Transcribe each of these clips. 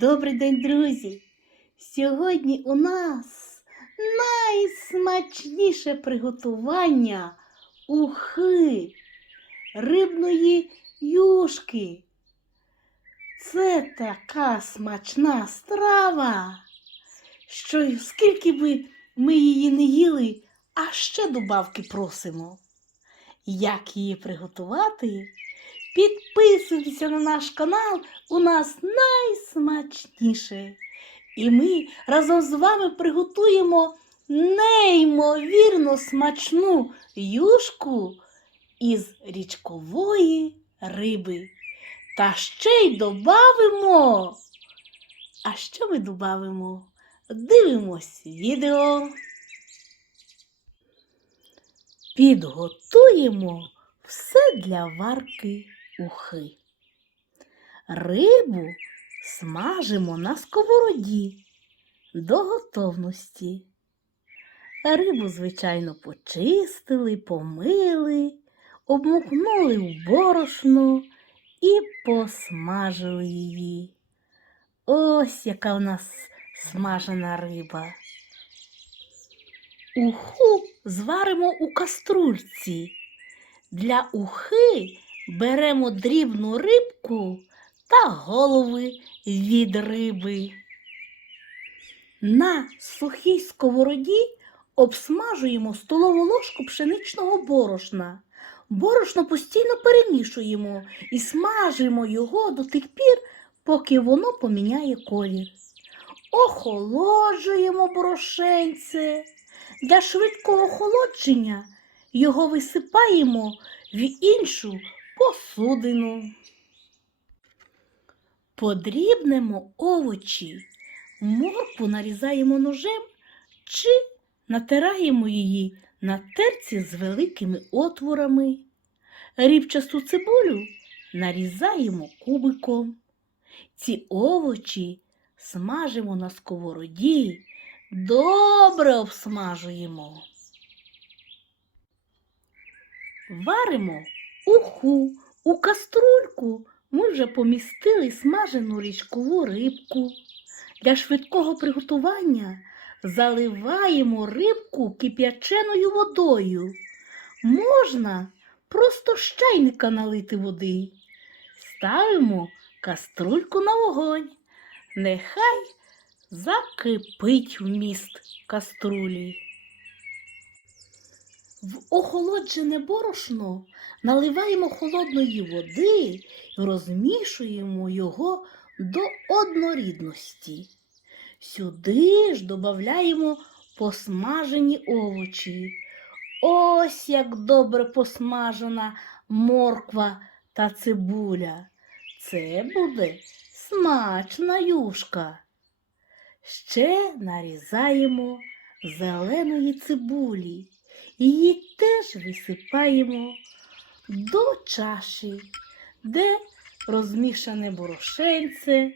Добрий день, друзі! Сьогодні у нас найсмачніше приготування ухи рибної юшки. Це така смачна страва, що скільки би ми її не їли, а ще добавки просимо. Як її приготувати? Підписуйтеся на наш канал, у нас найсмачніше. І ми разом з вами приготуємо неймовірно смачну юшку із річкової риби. Та ще й добавимо. А що ми добавимо? Дивимось відео. Підготуємо все для варки ухи. Рибу смажимо на сковороді до готовності. Рибу, звичайно, почистили, помили, обмукнули в борошно і посмажили її. Ось яка в нас смажена риба. Уху зваримо у каструльці. Для ухи беремо дрібну рибку та голови від риби. На сухій сковороді обсмажуємо столову ложку пшеничного борошна. Борошно постійно перемішуємо і смажимо його до тих пір, поки воно поміняє колір. Охолоджуємо борошенце. Для швидкого охолодження його висипаємо в іншу посудину. Подрібнемо овочі, моркву нарізаємо ножем чи натираємо її на терці з великими отворами. Рібчасту цибулю нарізаємо кубиком. Ці овочі смажимо на сковороді, добре обсмажуємо. Варимо уху. У каструльку ми вже помістили смажену річкову рибку. Для швидкого приготування заливаємо рибку кип'яченою водою. Можна просто з чайника налити води. Ставимо каструльку на вогонь. Нехай закипить вміст каструлі. В охолоджене борошно наливаємо холодної води і розмішуємо його до однорідності. Сюди ж додаємо посмажені овочі. Ось як добре посмажена морква та цибуля. Це буде смачна юшка. Ще нарізаємо зеленої цибулі. Її теж висипаємо до чаші, де розмішане борошенце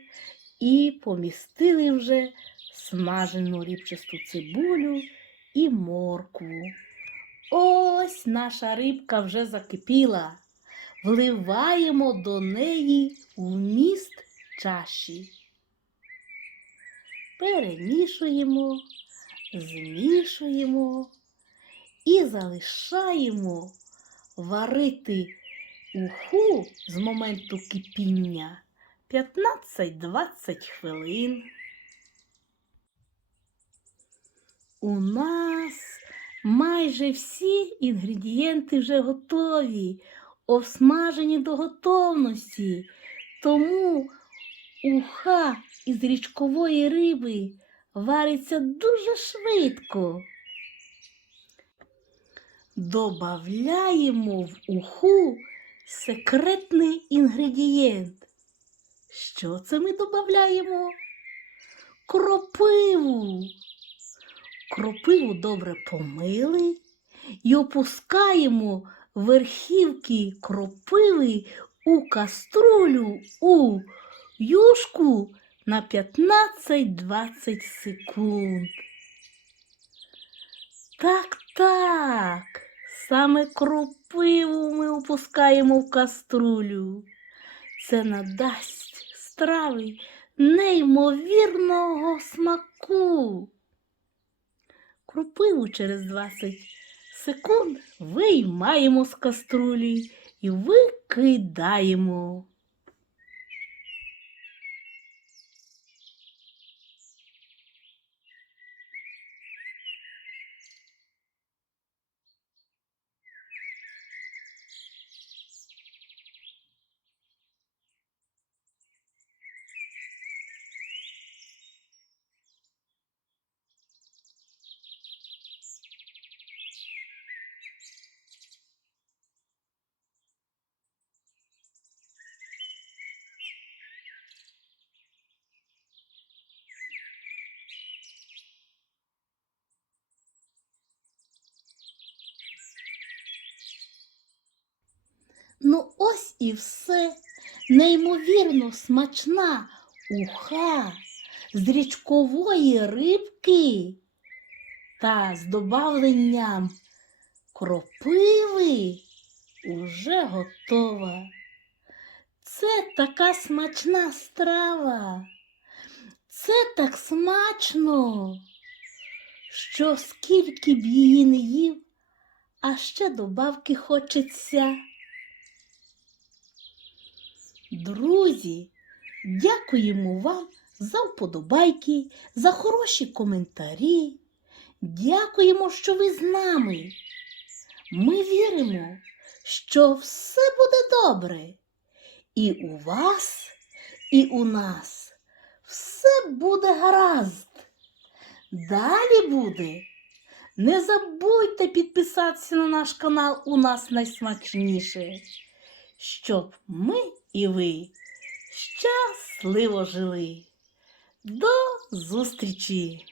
і помістили вже смажену рібчасту цибулю і моркву. Ось наша рибка вже закипіла. Вливаємо до неї вміст чаші. Перемішуємо, змішуємо і залишаємо варити уху з моменту кипіння 15-20 хвилин. У нас майже всі інгредієнти вже готові, обсмажені до готовності. Тому уха із річкової риби вариться дуже швидко. Добавляємо в уху секретний інгредієнт. Що це ми додаємо? Кропиву. Кропиву добре помили і опускаємо верхівки кропиви у каструлю у юшку на 15-20 секунд. Так, так, саме кропиву ми опускаємо в каструлю. Це надасть страви неймовірного смаку. Кропиву через 20 секунд виймаємо з каструлі і викидаємо. Ну ось і все. Неймовірно смачна уха з річкової рибки та з добавленням кропиви уже готова. Це така смачна страва. Це так смачно, що скільки б її не їв, а ще добавки хочеться. Друзі, дякуємо вам за вподобайки, за хороші коментарі. Дякуємо, що ви з нами. Ми віримо, що все буде добре. І у вас, і у нас все буде гаразд. Далі буде. Не забудьте підписатися на наш канал у нас найсмачніше щоб ми і ви щасливо жили. До зустрічі!